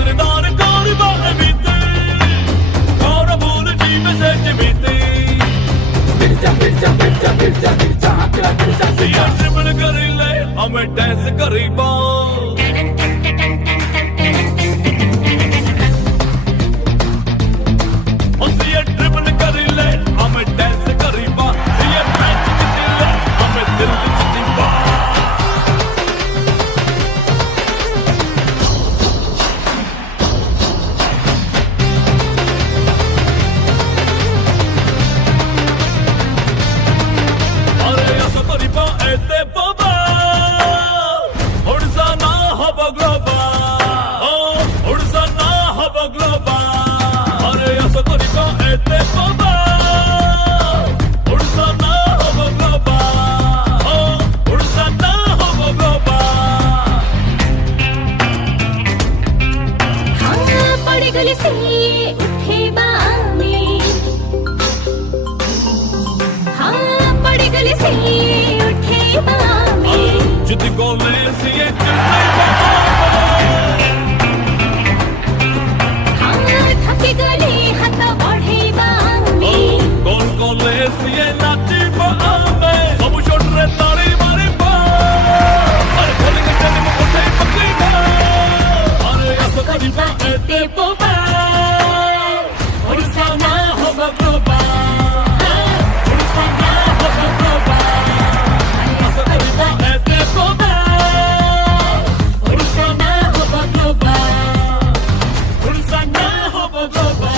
कदरदार करबा एमिते घर भूल जीवे से जमीते मिर्जा मिर्जा मिर्जा मिर्जा मिर्जा आकड़ा मिर्जा सिया ट्रिपल करी ले हमें डांस करीबा सिया ट्रिपल करी ले हमें डांस करीबा सिया मैच जीते ले हमें दिल जीतीबा अरे असो करीबा एते बाबा ओडिसा ना हब ग्लोबा ओ ओडिसा ना हब ग्लोबा अरे असो करीबा एते बाबा ओडिसा ना हब ग्लोबा ओ ओडिसा ना हब ग्लोबा हाँ पड़ गली से उठे बामे हाँ पड़ गली से उठे बामे जुदी गोले सिए चलते बाबा हाँ थके गले हाथ बढ़े बामे गोल गोले सिए नाची बामे सब छोड़ रे ताड़ी मारी बा अरे खोल के चल में उठे पकड़ी बा अरे ऐसा करी बा एते बाबा ओडिसा ना हो ग्लोबा ओडिसा ना हो ग्लोबा ऐसा करी बा एते बाबा ओडिसा ना हो ग्लोबा ओडिसा ना हो ग्लोबा